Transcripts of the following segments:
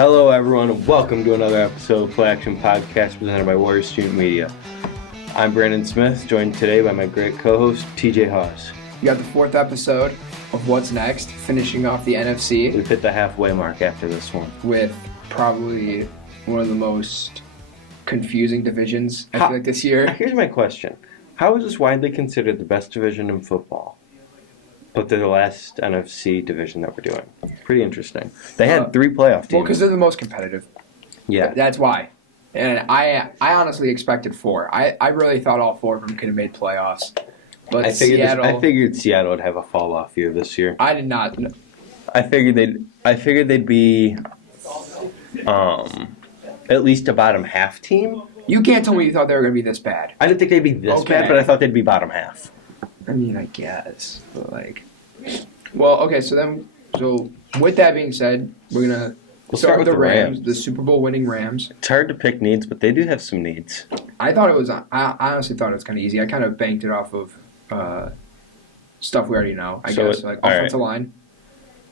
Hello, everyone, and welcome to another episode of Play Action Podcast presented by Warrior Student Media. I'm Brandon Smith, joined today by my great co-host, TJ Haws. You got the fourth episode of What's Next, finishing off the NFC. We've hit the halfway mark after this one. With probably one of the most confusing divisions, I feel like, this year. Here's my question. How is this widely considered the best division in football? But they're the last NFC division that we're doing. Pretty interesting. They had 3 playoff teams. Well, because they're the most competitive. Yeah. That's why. And I honestly expected 4. I really thought all 4 of them could have made playoffs. But I figured Seattle would have a fall off year this year. I did not. I figured they'd be at least a bottom half team. You can't tell me you thought they were going to be this bad. I didn't think they'd be this bad, but I thought they'd be bottom half. I mean, I guess, but well, okay. So with that being said, we're gonna start with the Rams, the Super Bowl winning Rams. It's hard to pick needs, but they do have some needs. I honestly thought it was kind of easy. I kind of banked it off of stuff we already know. I guess offensive line.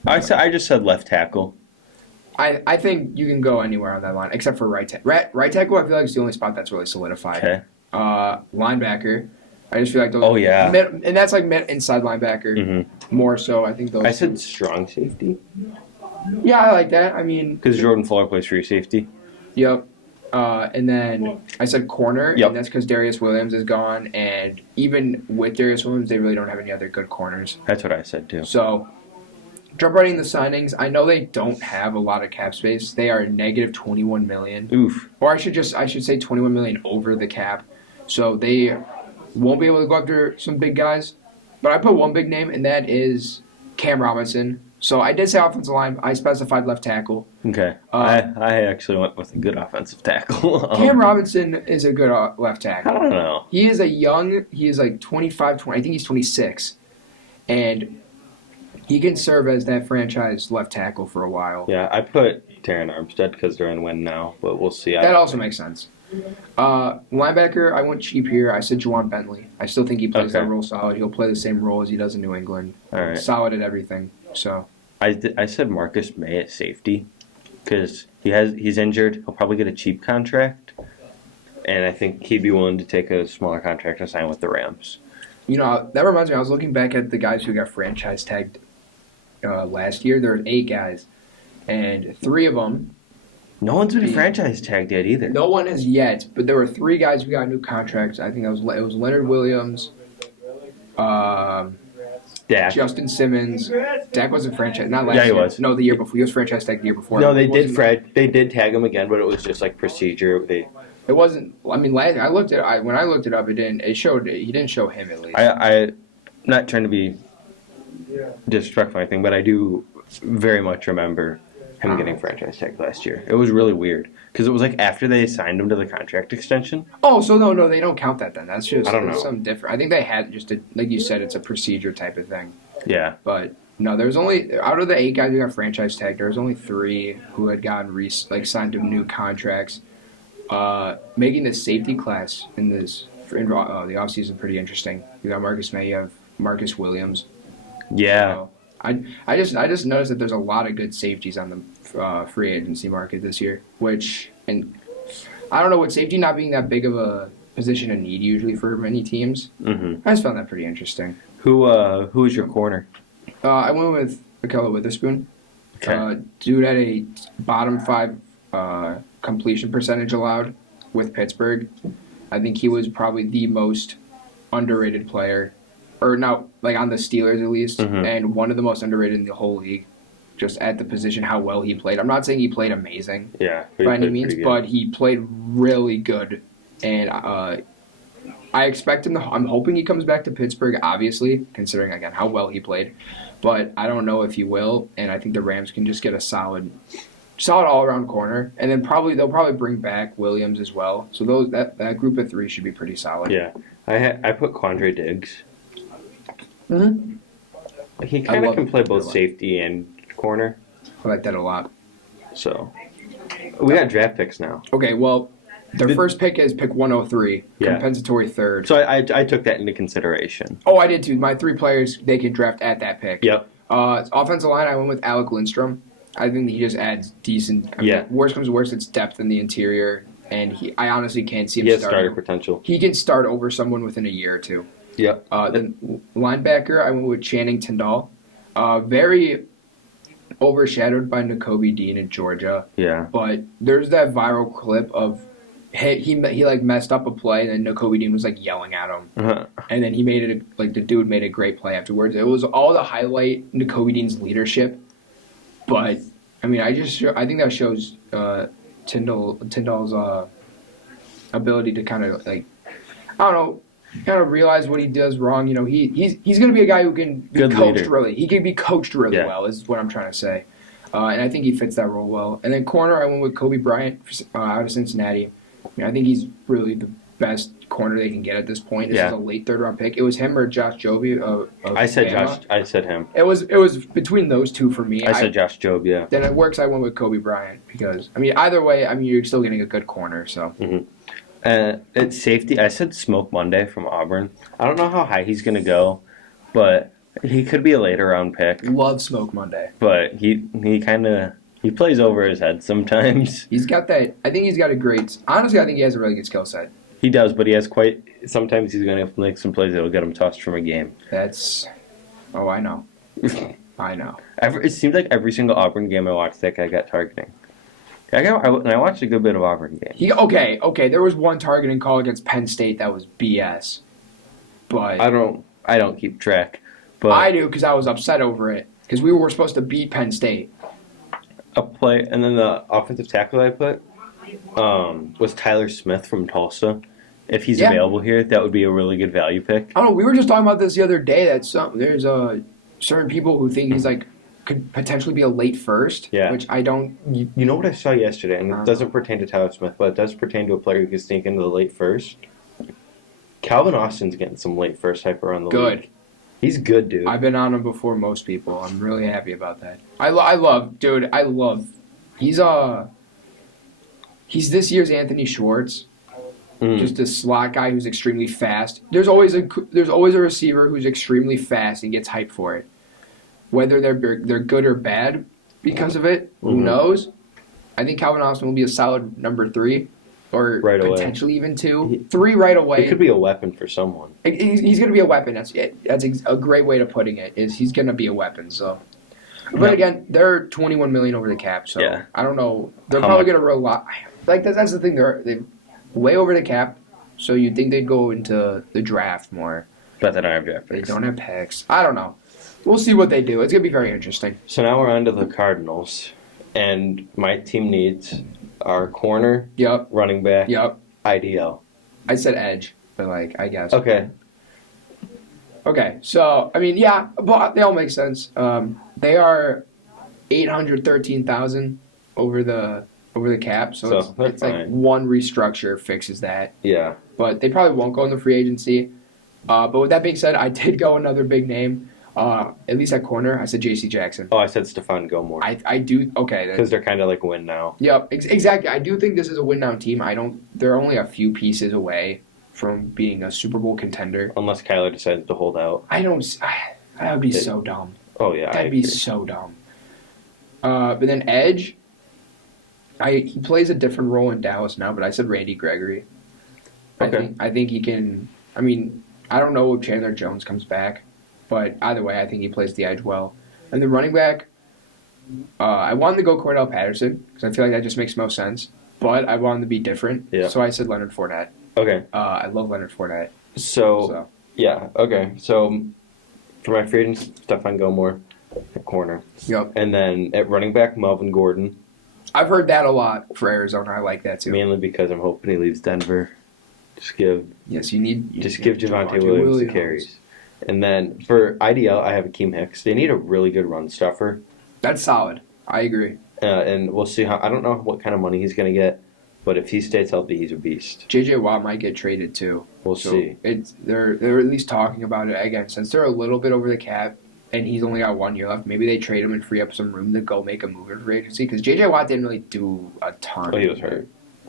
I just said left tackle. I think you can go anywhere on that line except for right tackle. Right tackle, I feel like is the only spot that's really solidified. Okay. Linebacker. I just feel like those. Oh yeah. And that's like inside linebacker more so. I think those. I said strong safety. Yeah, I like that. I mean, because Jordan Fuller plays free safety. Yep. And then I said corner. Yep. And that's because Darius Williams is gone, and even with Darius Williams, they really don't have any other good corners. That's what I said too. So, jump right into the signings. I know they don't have a lot of cap space. They are negative $21 million. Oof. Or I should say $21 million over the cap. So they won't be able to go after some big guys. But I put one big name, and that is Cam Robinson. So I did say offensive line. I specified left tackle. Okay. I actually went with a good offensive tackle. Cam Robinson is a good left tackle. I don't know. He is like 25, 20. I think he's 26. And he can serve as that franchise left tackle for a while. Yeah, I put Terran Armstead because they're in win now, but we'll see. That also makes sense. Linebacker, I went cheap here. I said Juwan Bentley. I still think he plays that role solid. He'll play the same role as he does in New England. All right. Solid at everything. So I said Marcus May at safety because he's injured. He'll probably get a cheap contract, and I think he'd be willing to take a smaller contract and sign with the Rams. You know, that reminds me. I was looking back at the guys who got franchise tagged last year. There were 8 guys, and 3 of them. No one's been franchise tagged yet either. No one has yet, but there were 3 guys who got new contracts. I think it was Leonard Williams, Dak. Justin Simmons. Dak wasn't franchise. Not last year. Yeah, he was. No, the year before. He was franchise tagged the year before. No, they did. They did tag him again, but it was just like procedure. It wasn't. I mean, when I looked it up, it didn't. It showed. He didn't show him at least. I'm not trying to be disrespectful or anything, but I do very much remember him getting franchise tagged last year. It was really weird because it was like after they signed him to the contract extension. Oh, so no, they don't count that then. That's just something different. I think they had just like you said, it's a procedure type of thing. Yeah. But no, there was only out of the 8 guys who got franchise tagged, there was only 3 who had gotten signed to new contracts. Making the safety class in the offseason pretty interesting. You got Marcus May, you have Marcus Williams. Yeah. So, I just noticed that there's a lot of good safeties on the free agency market this year, and I don't know, with safety not being that big of a position of need usually for many teams, I just found that pretty interesting. Who is your corner? I went with Ahkello Witherspoon. Okay. Dude had a bottom 5 completion percentage allowed with Pittsburgh. I think he was probably the most underrated player. Or no, like on the Steelers at least, and one of the most underrated in the whole league, just at the position, how well he played. I'm not saying he played amazing by any means, but he played really good. And I expect him I'm hoping he comes back to Pittsburgh, obviously, considering, again, how well he played. But I don't know if he will, and I think the Rams can just get a solid all-around corner. And then they'll probably bring back Williams as well. So that group of 3 should be pretty solid. Yeah. I put Quandre Diggs. He kind of can play both safety and corner. I like that a lot. So, we got draft picks now. Okay, well, their first pick is pick 103, compensatory 3rd. So I took that into consideration. Oh, I did too. My 3 players, they could draft at that pick. Yep. Offensive line, I went with Alec Lindstrom. I think he just adds decent. Worst comes to worst, it's depth in the interior, and I honestly can't see him starting. He has starter potential. He can start over someone within a year or two. Yep. Then linebacker, I went with Channing Tindall. Very overshadowed by Nakobe Dean in Georgia. Yeah. But there's that viral clip of he like messed up a play, and then Nakobe Dean was like yelling at him, and then he made it like the dude made a great play afterwards. It was all to highlight Nakobe Dean's leadership. But I mean, I think that shows Tyndall's ability to kind of like, I don't know, kind of realize what he does wrong. You know, he's going to be a guy who can be Good coached leader. really. He can be coached really well, is what I'm trying to say. And I think he fits that role well. And then corner, I went with Kobe Bryant out of Cincinnati. I mean, I think he's really the best corner they can get at this point. This is a late third-round pick. It was him or Josh Jobe. I said Bama. Josh. I said him. It was between those two for me. I said Josh Jobe. Yeah. Then it works. I went with Kobe Bryant because I mean either way, I mean you're still getting a good corner. So. Mm-hmm. At safety, I said Smoke Monday from Auburn. I don't know how high he's going to go, but he could be a later round pick. Love Smoke Monday. But he kind of he plays over his head sometimes. He's got that. I think he's got a great. Honestly, I think he has a really good skill set. He does, but he has quite. Sometimes he's going to have to make some plays that will get him tossed from a game. That's. Oh, I know. I know. It seems like every single Auburn game I watched, that guy got targeting. I watched a good bit of Auburn games. Okay. There was one targeting call against Penn State that was BS. But I don't keep track. But I do because I was upset over it because we were supposed to beat Penn State. A play, and then the offensive tackle I put was Tyler Smith from Tulsa. If he's available here, that would be a really good value pick. I don't know. We were just talking about this the other day. That there's certain people who think he's like could potentially be a late first. Yeah. Which I don't. You know what I saw yesterday, and it doesn't pertain to Tyler Smith, but it does pertain to a player who can sneak into the late first. Calvin Austin's getting some late first hype around the league. Good. He's good, dude. I've been on him before most people. I'm really happy about that. I love. He's this year's Anthony Schwartz. Just a slot guy who's extremely fast. There's always a receiver who's extremely fast and gets hyped for it. Whether they're good or bad because of it, who knows? I think Calvin Austin will be a solid number 3, or potentially even 2, 3 right away. He could be a weapon for someone. He's going to be a weapon. That's a great way of putting it. Is he's going to be a weapon. So, but again, they're $21 million over the cap. So I don't know. They're probably going to rely. Like that's the thing. They're way over the cap. So you'd think they'd go into the draft more. But they don't have draft picks. They don't have picks. I don't know. We'll see what they do. It's going to be very interesting. So now we're on to the Cardinals. And my team needs our corner, running back, IDL. I said edge, but I guess. Okay. So I mean, but they all make sense. They are $813,000 over the cap, so it's like one restructure fixes that. Yeah. But they probably won't go in the free agency. But with that being said, I did go another big name. At least at corner, I said J.C. Jackson. Oh, I said Stephon Gilmore. I do. Okay. Because they're kind of like win now. Yep, exactly. I do think this is a win now team. They're only a few pieces away from being a Super Bowl contender. Unless Kyler decides to hold out. That would be so dumb. Oh, yeah. That'd be so dumb. But then edge, he plays a different role in Dallas now, but I said Randy Gregory. Okay. I think he can. I mean, I don't know if Chandler Jones comes back. But either way, I think he plays the edge well. And the running back, I wanted to go Cordell Patterson because I feel like that just makes most sense. But I wanted to be different, so I said Leonard Fournette. Okay. I love Leonard Fournette. So yeah, okay. So for my free agents, Stephon Gilmore at corner. Yep. And then at running back, Melvin Gordon. I've heard that a lot for Arizona. I like that too. Mainly because I'm hoping he leaves Denver. Just give Javonte Williams the carries. And then for IDL, I have Akeem Hicks. They need a really good run stuffer. That's solid. I agree. And we'll see how. I don't know what kind of money he's going to get, but if he stays healthy, he's a beast. J.J. Watt might get traded too. We'll see. They're at least talking about it again. Since they're a little bit over the cap, and he's only got 1 year left, maybe they trade him and free up some room to go make a move in free agency. Because J.J. Watt didn't really do a ton. Oh, he was hurt.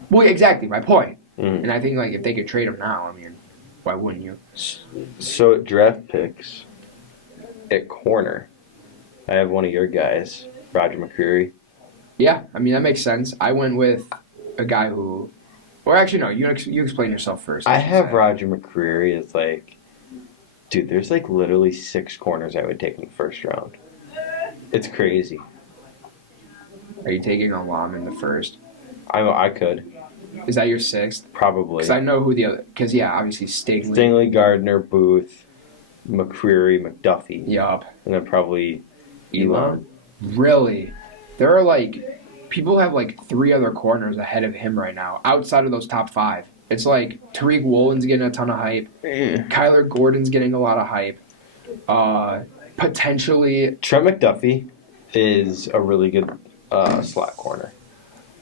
Well, exactly my point. And I think if they could trade him now, I mean. Why wouldn't you? So at draft picks, at corner, I have one of your guys, Roger McCreary. Yeah, I mean, that makes sense. I went with a guy who, or actually, no, you explain yourself first. I have Roger McCreary as like, dude, there's like literally 6 corners I would take in the first round. It's crazy. Are you taking a Lam in the first? I could. Is that your 6th? Probably. Because I know who the other, because yeah, obviously Stingley, Gardner, Booth, McCreary, McDuffie. Yup. And then probably Elon. Really? There are like, people have like 3 other corners ahead of him right now, outside of those top 5. It's like Tariq Woolen's getting a ton of hype. Kyler Gordon's getting a lot of hype. Potentially. Trent McDuffie is a really good slot corner.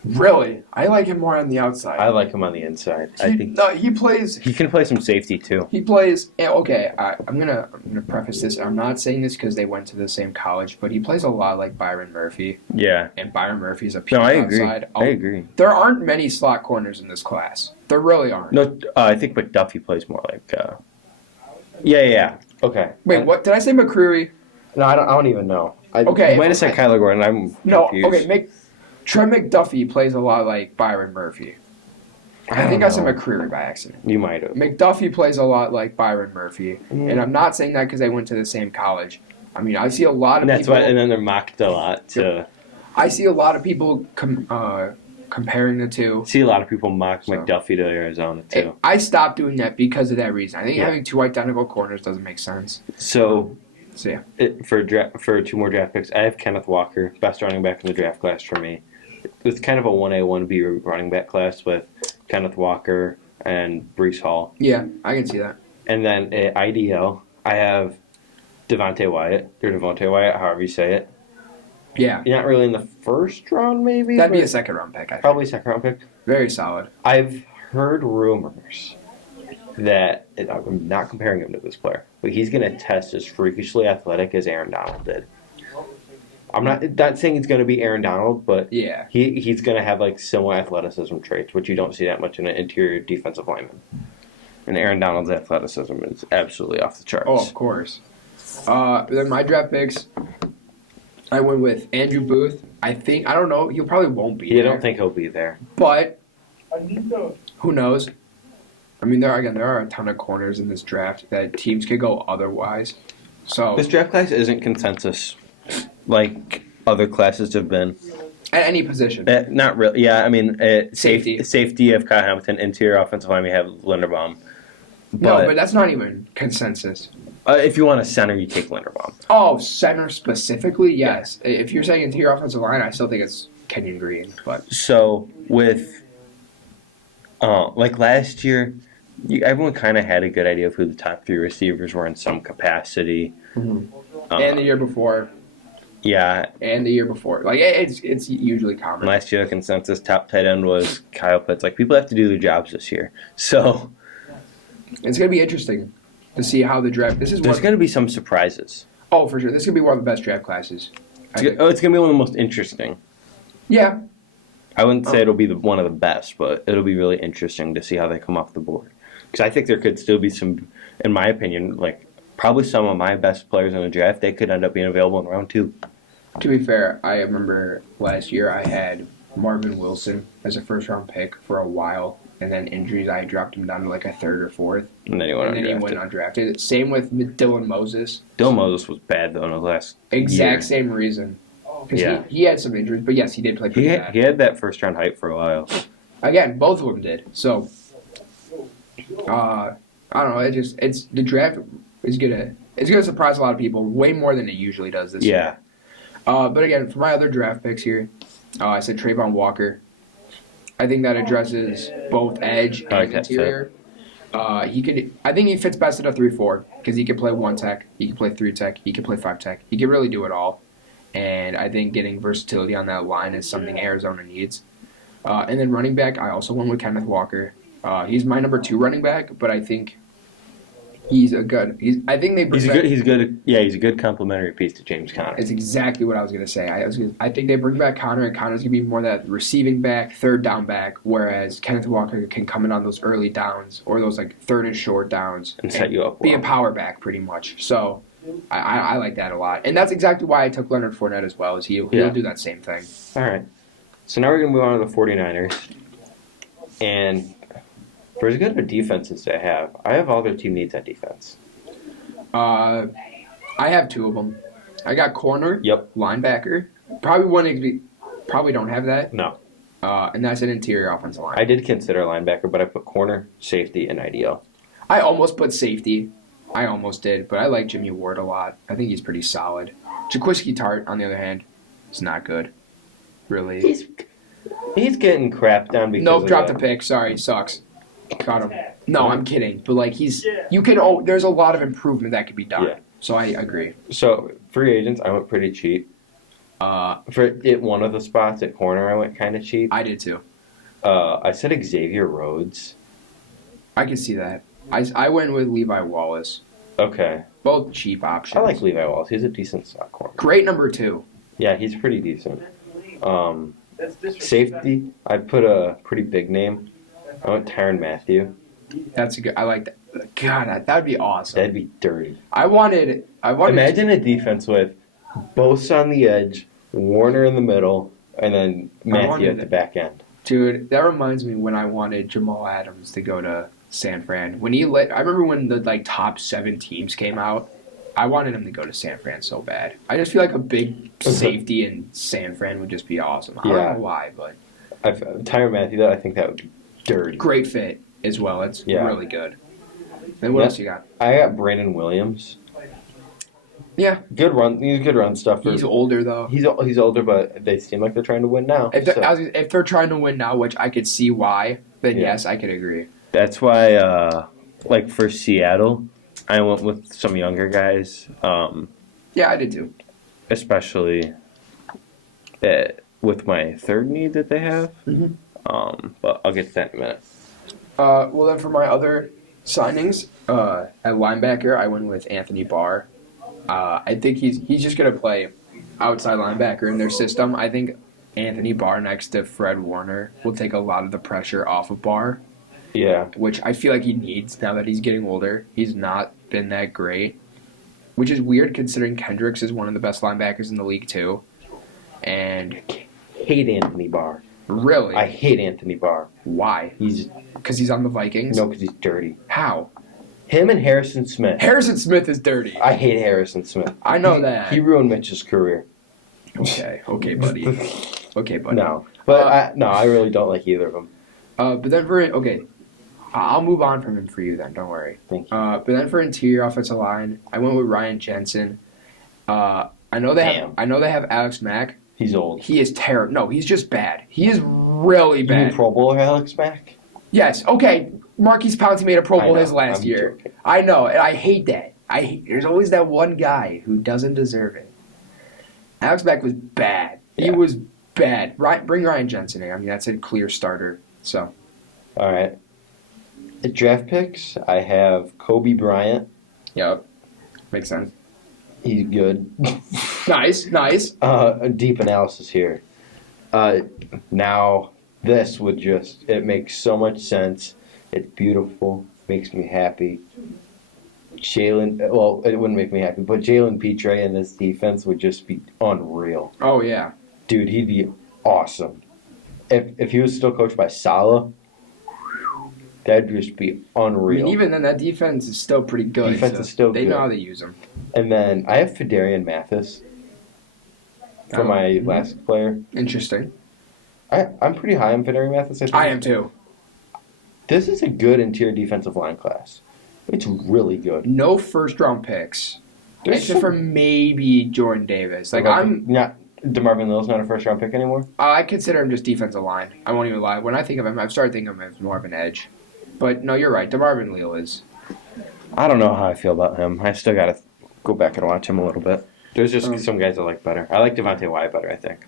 Really? I like him more on the outside. I like him on the inside. I think he plays. he can play some safety too. He plays. Okay, I'm gonna preface this. I'm not saying this because they went to the same college, but he plays a lot like Byron Murphy. Yeah. And Byron Murphy's a piece No, I agree. outside. I agree. There aren't many slot corners in this class. There really aren't. No, I think McDuffie plays more like. Yeah. Okay. Wait, what did I say? McCreary? No, I don't even know. Okay, You might have said Kyler Gordon. I'm confused. Okay. Trent McDuffie plays a lot like Byron Murphy. I think I said McCreary by accident. You might have. McDuffie plays a lot like Byron Murphy, and I'm not saying that because they went to the same college. I mean, I see a lot of people. And then they're mocked a lot too. I see a lot of people comparing the two. See a lot of people mock McDuffie to Arizona too. I stopped doing that because of that reason. I think having 2 identical corners doesn't make sense. So yeah. For 2 more draft picks, I have Kenneth Walker, best running back in the draft class for me. It's kind of a 1A, 1B running back class with Kenneth Walker and Breece Hall. Yeah, I can see that. And then at IDL, I have Devontae Wyatt, however you say it. Yeah. Not really in the first round, maybe? That'd be a second-round pick, I think. Probably second-round pick. Very solid. I've heard rumors that, I'm not comparing him to this player, but he's going to test as freakishly athletic as Aaron Donald did. I'm not saying he's going to be Aaron Donald, but yeah, he's going to have like similar athleticism traits, which you don't see that much in an interior defensive lineman. And Aaron Donald's athleticism is absolutely off the charts. Oh, of course. Then my draft picks, I went with Andrew Booth. I don't know, he probably won't be there. I don't think he'll be there. But who knows? I mean, there are a ton of corners in this draft that teams could go otherwise. So this draft class isn't consensus like other classes have been. At any position. Not really. Yeah, I mean, Safety. Safety of Kyle Hamilton, interior offensive line, we have Linderbaum. But that's not even consensus. If you want a center, you take Linderbaum. Oh, center specifically? Yes. Yeah. If you're saying interior offensive line, I still think it's Kenyon Green. But so with like last year, everyone kind of had a good idea of who the top 3 receivers were in some capacity. Mm-hmm. And the year before. Yeah. And the year before. Like, it's usually common. Last year, the consensus top tight end was Kyle Pitts. Like, people have to do their jobs this year. So it's going to be interesting to see how the draft... There's going to be some surprises. Oh, for sure. This is going to be one of the best draft classes. It's going to be one of the most interesting. Yeah. I wouldn't say it'll be one of the best, but it'll be really interesting to see how they come off the board. Because I think there could still be some, in my opinion, like probably some of my best players in the draft, they could end up being available in round 2. To be fair, I remember last year I had Marvin Wilson as a first-round pick for a while, and then injuries, I dropped him down to like a 3rd or 4th. And then he went undrafted. Same with Dylan Moses. Dylan Moses was bad, though, in the last Exact year. Same reason. Because he had some injuries, but yes, he did play pretty bad. He had that first-round hype for a while. Again, both of them did. So, I don't know. It's the draft is gonna surprise a lot of people way more than it usually does this year. But again, for my other draft picks here, I said Trayvon Walker. I think that addresses both edge and interior. I think he fits best at a 3-4 because he can play 1 tech, he can play 3 tech, he can play 5 tech. He can really do it all. And I think getting versatility on that line is something Arizona needs. And then running back, I also went with Kenneth Walker. He's my number 2 running back, but I think he's a good. He's a good complementary piece to James Conner. It's exactly what I was gonna say. I think they bring back Conner, and Conner's gonna be more that receiving back, 3rd down back, whereas Kenneth Walker can come in on those early downs or those like 3rd and short downs and set you up. Be a power back pretty much. So I like that a lot, and that's exactly why I took Leonard Fournette as well. He'll do that same thing. All right. So now we're going to move on to the 49ers. And for as good of a defense as they have, I have all their team needs at defense. I have two of them. I got corner, Yep. linebacker. Probably don't have that. No. And that's an interior offensive line. I did consider linebacker, but I put corner, safety, and IDL. I almost put safety. I almost did, but I like Jimmy Ward a lot. I think he's pretty solid. Jaquiski Tart, on the other hand, is not good. Really. He's getting crapped on because Nope, of dropped that. the pick. Sorry, sucks. Got him. No, I'm kidding. But like there's a lot of improvement that could be done. Yeah. So I agree. So free agents, I went pretty cheap. For one of the spots at corner, I went kind of cheap. I did too. I said Xavier Rhodes. I can see that. I went with Levi Wallace. Okay. Both cheap options. I like Levi Wallace. He's a decent slot corner. Great number 2. Yeah, he's pretty decent. Safety, I put a pretty big name. I went Tyrann Mathieu. That's a good. I like that. God, that'd be awesome. That'd be dirty. I wanted. Imagine a defense with Bosa on the edge, Warner in the middle, and then Matthew at the back end. Dude, that reminds me when I wanted Jamal Adams to go to San Fran. I remember when the top 7 teams came out. I wanted him to go to San Fran so bad. I just feel like a big safety in San Fran would just be awesome. I don't know why, but Tyrann Mathieu, I think that would be dirty. Great fit as well. It's really good. And what else you got? I got Brandon Williams. Yeah, good run. He's a good run stuffer. He's older though. He's older, but they seem like they're trying to win now. If they're trying to win now, which I could see why, then yes, I could agree. That's why, for Seattle, I went with some younger guys. Yeah, I did too. Especially with my third need that they have. Mm-hmm. But I'll get to that in a minute. Well, then for my other signings, at linebacker, I went with Anthony Barr. I think he's just going to play outside linebacker in their system. I think Anthony Barr next to Fred Warner will take a lot of the pressure off of Barr. Yeah. Which I feel like he needs now that he's getting older. He's not been that great, which is weird considering Kendricks is one of the best linebackers in the league too. And hate Anthony Barr. Really? I hate Anthony Barr. Why? Because he's on the Vikings? No, because he's dirty. How? Him and Harrison Smith. Harrison Smith is dirty. I hate Harrison Smith. I know that. He ruined Mitch's career. Okay, buddy. No, but I really don't like either of them. But then I'll move on from him for you then. Don't worry. Thank you. But then for interior offensive line, I went with Ryan Jensen. I know they have Alex Mack. He's old. He is terrible. No, he's just bad. He is really bad. You mean Pro Bowler Alex Mack? Yes. Okay. Marquise Pouncey made a Pro Bowl his last year. Joking. I know, and I hate that. There's always that one guy who doesn't deserve it. Alex Mack was bad. Yeah. He was bad. Bring Ryan Jensen in. I mean, that's a clear starter. So. All right. At draft picks, I have Kobe Bryant. Yep. Makes sense. He's good. Nice. A deep analysis here. Now, this it makes so much sense. It's beautiful. Makes me happy. It wouldn't make me happy, but Jalen Petre in this defense would just be unreal. Oh, yeah. Dude, he'd be awesome. If he was still coached by Saleh, that'd just be unreal. I mean, even then, that defense is still pretty good. Defense is still good. They know how to use them. And then I have Fedarian Mathis for my last player. Interesting. I'm pretty high on Fedarian Mathis, I think. I am too. This is a good interior defensive line class. It's really good. No first-round picks. Except for maybe Jordan Davis. DeMarvin Lill's not a first-round pick anymore? I consider him just defensive line. I won't even lie. When I think of him, I've started thinking of him as more of an edge. But no, you're right. DeMarvin Leal is. I don't know how I feel about him. I still got to go back and watch him a little bit. There's just some guys I like better. I like Devontae Wyatt better, I think.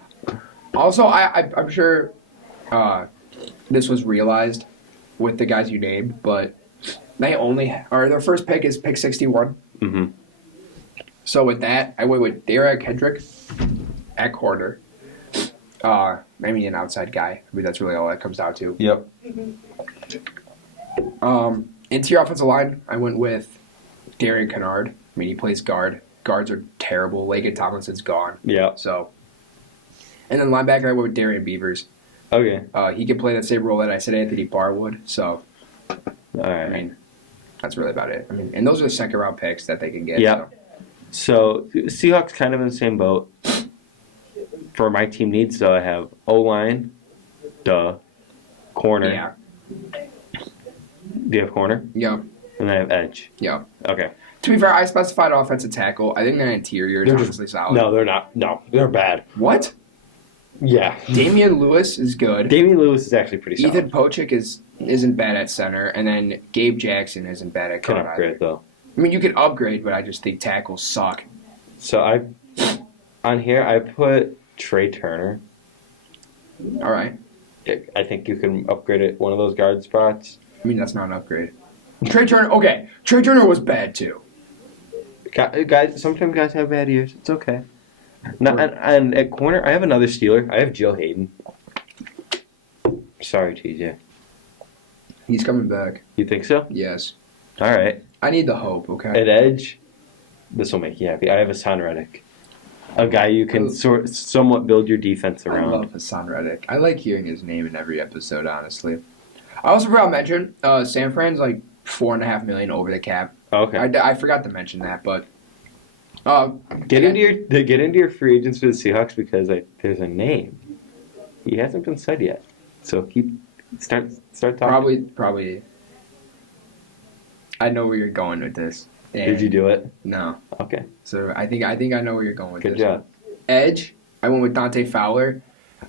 Also, I'm sure this was realized with the guys you named, but their first pick is pick 61. Mm-hmm. So with that, I went with Derek Kendrick at corner. Maybe an outside guy. I mean, that's really all that comes down to. Yep. Interior offensive line, I went with Darian Kennard. I mean, he plays guard. Guards are terrible. Lagan Tomlinson's gone. Yeah. So, And then linebacker, I went with Darian Beavers. Okay. He could play that same role that I said Anthony Barr would. So, All right. I mean, that's really about it. I mean, and those are the second-round picks that they can get. Yep. So Seahawks kind of in the same boat. For my team needs, though, I have O-line, corner. Yeah. Do you have corner? Yeah. And I have edge. Yeah. Okay. To be fair, I specified offensive tackle. I think their interior is honestly solid. No, they're not. No, they're bad. What? Yeah. Damian Lewis is good. Damian Lewis is actually pretty solid. Ethan Pochik isn't bad at center, and then Gabe Jackson isn't bad at Can guard upgrade, either. though. I mean, you can upgrade, but I just think tackles suck. So on here, I put Trey Turner. All right. I think you can upgrade it one of those guard spots. I mean, that's not an upgrade. Trey Turner, okay. Trey Turner was bad, too. Guys, sometimes guys have bad years. It's okay. And at corner, I have another Steeler. I have Joe Hayden. Sorry, TJ. He's coming back. You think so? Yes. All right. I need the hope, okay? At edge, this will make you happy. I have Hassan Reddick. A guy you can somewhat build your defense I around. love Hassan Reddick. I like hearing his name in every episode, honestly. I also forgot to mention, San Fran's like $4.5 million over the cap. Okay. I forgot to mention that, but Get into your free agents for the Seahawks because there's a name. He hasn't been said yet, so start talking. Probably. I know where you're going with this. Did you do it? No. Okay. So I think I know where you're going with Good this. job. Edge. I went with Dante Fowler.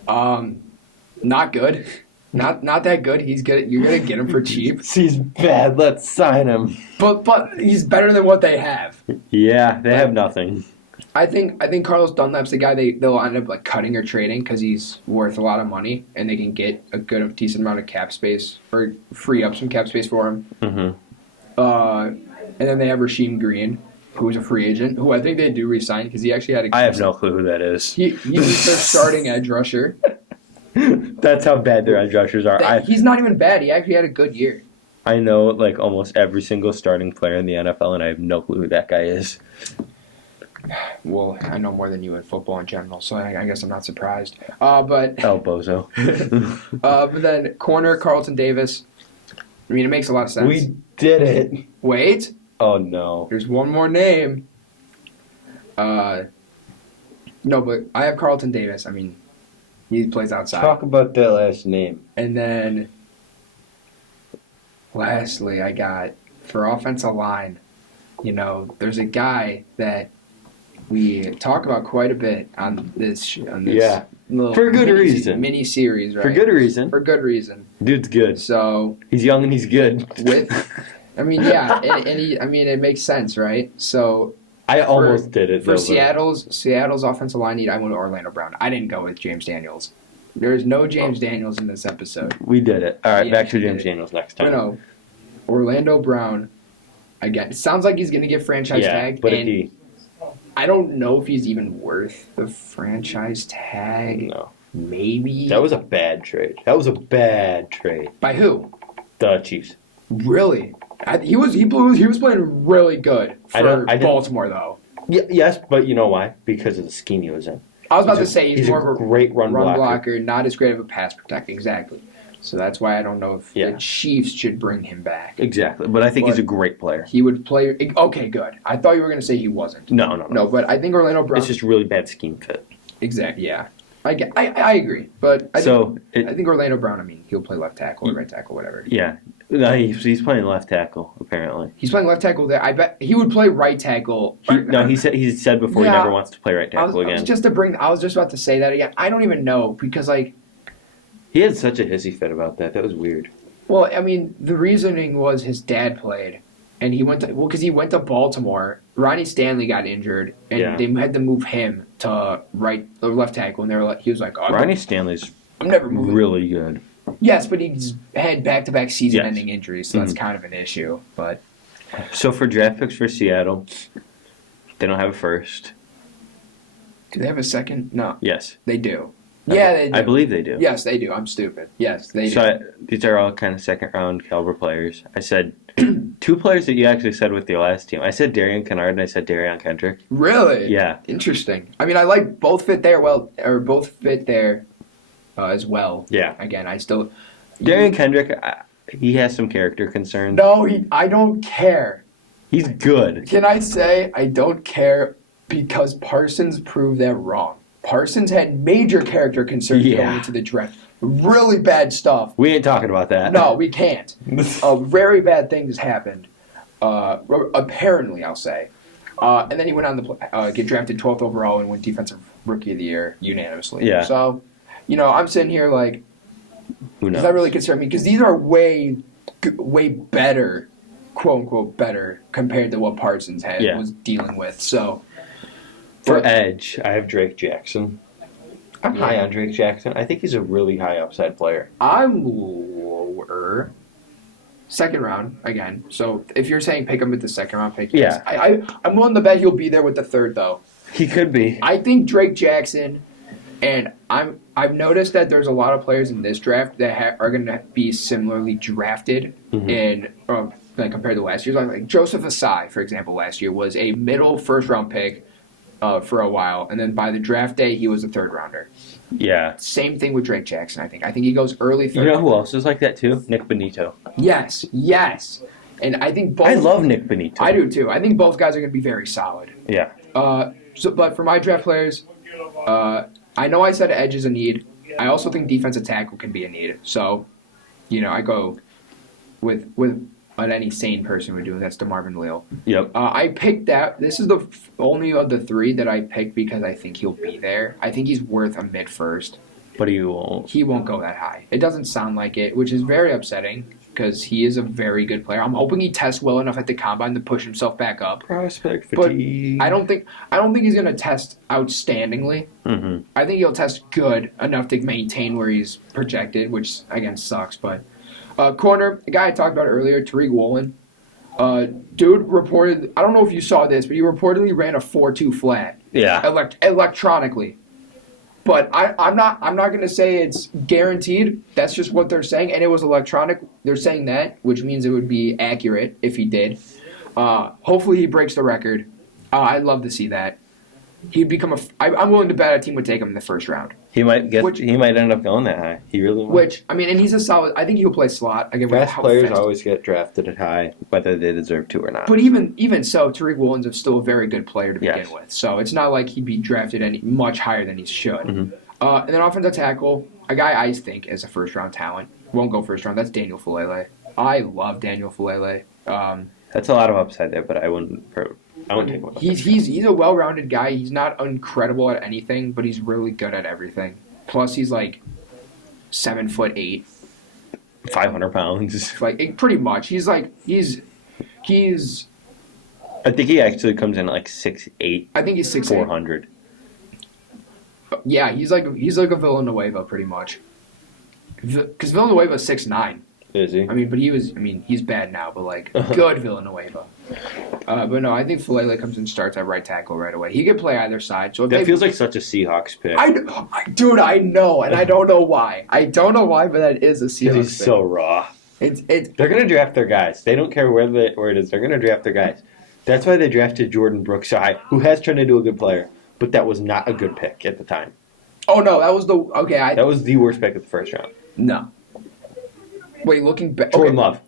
Not good. Not that good. He's good. You're gonna get him for cheap. He's bad. Let's sign him. But he's better than what they have. Yeah, they have nothing. I think Carlos Dunlap's the guy they'll end up like cutting or trading because he's worth a lot of money and they can get a decent amount of cap space or free up some cap space for him. Mm-hmm. And then they have Rasheem Green, who is a free agent, who I think they do re-sign because he actually had a. I have no clue who that is. He was their starting edge rusher. That's how bad their edge rushers are. He's not even bad. He actually had a good year. I know like almost every single starting player in the NFL, and I have no clue who that guy is. Well, I know more than you in football in general, so I guess I'm not surprised. But El Bozo. but then corner Carlton Davis. I mean, it makes a lot of sense. We did it. Wait. Oh no. There's one more name. No, but I have Carlton Davis. I mean, he plays outside. Talk about that last name. And then, lastly, I got for offensive line. You know, there's a guy that we talk about quite a bit on this Yeah. little For good reason. mini series, right? For good reason. For good reason. Dude's good. So He's young and he's good. I mean, yeah, and it makes sense, right? So I almost did it. for though, Seattle's offensive line need. I went with Orlando Brown. I didn't go with James Daniels. There is no James Daniels in this episode. We did it. All right, We back to actually James did it. Daniels next time. No, Orlando Brown. Again, it sounds like he's going to get franchise tagged. but and I don't know if he's even worth the franchise tag. No. Maybe. That was a bad trade. By who? The Chiefs. Really? He was playing really good for Baltimore, though. Yes, but you know why? Because of the scheme he was in. I was about to say he's more a of a great run blocker. not as great of a pass protector. Exactly. So that's why I don't know if the Chiefs should bring him back. Exactly, but I think he's a great player. He would play. Okay, good. I thought you were going to say he wasn't. No, but I think Orlando Brown. It's just really bad scheme fit. Exactly. Yeah. I agree, but I think Orlando Brown. I mean, he'll play left tackle or right tackle, whatever. Yeah, no, he's playing left tackle apparently. He's playing left tackle there. I bet he would play right tackle. He said before he never wants to play right tackle again. I was just about to say that again. I don't even know because he had such a hissy fit about that. That was weird. Well, I mean, the reasoning was his dad played, and he went to Baltimore. Ronnie Stanley got injured, and they had to move him to left tackle, and he was like, oh, Ronnie Stanley's I'm never moving. Really good. Yes, but he's had back-to-back season-ending injuries, so that's kind of an issue. But so for draft picks for Seattle, they don't have a first. Do they have a second? No. Yes. They do. Yeah, they do. I believe they do. Yes, they do. I'm stupid. Yes, they do. So these are all kind of second-round caliber players. I said Two players that you actually said with your last team. I said Darian Kennard and I said Darian Kendrick. Really? Yeah. Interesting. I mean, I like both fit there as well. Yeah. Again, I still. Darian Kendrick, he has some character concerns. No, I don't care. He's good. Can I say I don't care because Parsons proved that wrong. Parsons had major character concerns going into the draft. Really bad stuff. We ain't talking about that. No, we can't. Very bad things happened. Apparently, I'll say. And then he went on to get drafted 12th overall and win Defensive Rookie of the Year unanimously. Yeah. So, I'm sitting here like, Who knows? does that really concern me? Because these are way better, quote unquote, better compared to what Parsons was dealing with. So, for edge, I have Drake Jackson. I'm high on Drake Jackson. I think he's a really high upside player. I'm lower. Second round again. So if you're saying pick him with the second round pick, yes. I'm willing to bet he'll be there with the third though. He could be. I think Drake Jackson, and I've noticed that there's a lot of players in this draft that are going to be similarly drafted in compared to last year's. Like Joseph Asai, for example, last year was a middle first round pick. For a while, and then by the draft day, he was a third rounder. Yeah. Same thing with Drake Jackson, I think. I think he goes early third. You know who else is like that too? Nick Benito. Yes. And I think both. I love Nick Benito. I do too. I think both guys are going to be very solid. Yeah. But for my draft players, I know I said edge is a need. I also think defensive tackle can be a need. So, I go with what any sane person would do, and that's DeMarvin Leal. Yep. I picked that. This is the only of the three that I picked because I think he'll be there. I think he's worth a mid-first. But he won't. He won't go that high. It doesn't sound like it, which is very upsetting because he is a very good player. I'm hoping he tests well enough at the combine to push himself back up. Prospect fatigue. But I don't think he's going to test outstandingly. Mm-hmm. I think he'll test good enough to maintain where he's projected, which again sucks, but. Corner, a guy I talked about earlier, Tariq Woolen. Dude reported, I don't know if you saw this, but he reportedly ran a 4.2 flat. Yeah. Electronically. But I'm not going to say it's guaranteed. That's just what they're saying. And it was electronic. They're saying that, which means it would be accurate if he did. Hopefully he breaks the record. I'd love to see that. He'd become I'm willing to bet a team would take him in the first round. He might end up going that high. He really might. And he's a solid. I think he'll play slot again. Best players always get drafted at high, whether they deserve to or not. But even so, Tariq Woolen's still a very good player to begin with. So it's not like he'd be drafted much higher than he should. Mm-hmm. And then offensive tackle, a guy I think is a first round talent. Won't go first round. That's Daniel Falele. I love Daniel Falele. That's a lot of upside there, but I wouldn't take one. He's a well-rounded guy. He's not incredible at anything, but he's really good at everything. Plus, he's like 7'8", 500 pounds. Like pretty much. He's. I think he actually comes in at like 6'8". I think he's 6'8". 400. Yeah, he's like a Villanueva pretty much. Because Villanueva's 6'9". Is he? He's bad now, but like good Villanueva. But no, I think Falele comes and starts at right tackle right away. He could play either side. So that feels like such a Seahawks pick. Dude, I know, and I don't know why. But that is a Seahawks pick. He's so raw. They're gonna draft their guys. They don't care where it is. They're gonna draft their guys. That's why they drafted Jordan Brooks so high, who has turned into a good player, but that was not a good pick at the time. Oh no, that was that was the worst pick of the first round. No. Wait, looking back. Jordan Love.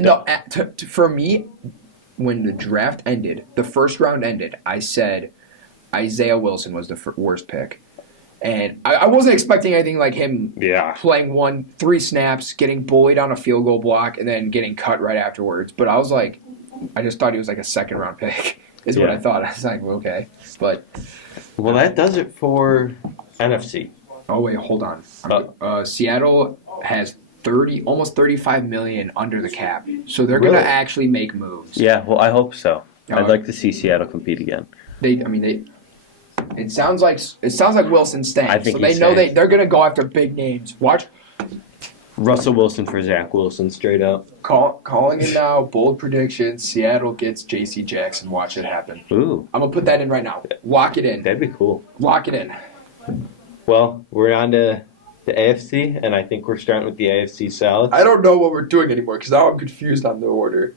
No, for me, when the draft ended, the first round ended, I said Isaiah Wilson was the worst pick. And I wasn't expecting anything like him playing 3 snaps, getting bullied on a field goal block, and then getting cut right afterwards. But I was like, I just thought he was like a second round pick, is what I thought. I was like, okay. But. Well, that does it for NFC. Oh, wait, hold on. Seattle has almost $35 million under the cap, so they're going to actually make moves. Yeah, well, I hope so. I'd like to see Seattle compete again. It sounds like Wilson's staying. I think so they know they're going to go after big names. Watch Russell Wilson for Zach Wilson, straight up. Calling it now. Bold prediction: Seattle gets J.C. Jackson. Watch it happen. Ooh, I'm gonna put that in right now. Lock it in. That'd be cool. Lock it in. Well, we're on to the AFC, and I think we're starting with the AFC South. I don't know what we're doing anymore because now I'm confused on the order.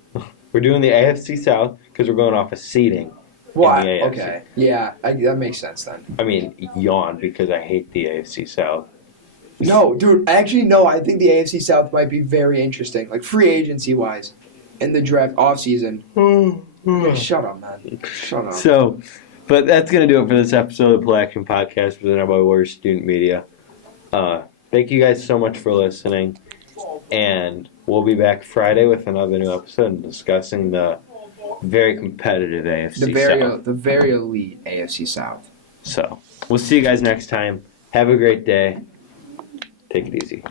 We're doing the AFC South because we're going off of seeding. Why? In the AFC. Okay. Yeah, that makes sense then. I mean, yawn because I hate the AFC South. No, dude. Actually, no. I think the AFC South might be very interesting, like free agency wise, in the draft off season. Shut up, man. Shut up. So, but that's going to do it for this episode of the Play Action Podcast presented by Warriors Student Media. Thank you guys so much for listening, and we'll be back Friday with another new episode discussing the very competitive AFC South. The very elite AFC South. So, we'll see you guys next time. Have a great day. Take it easy.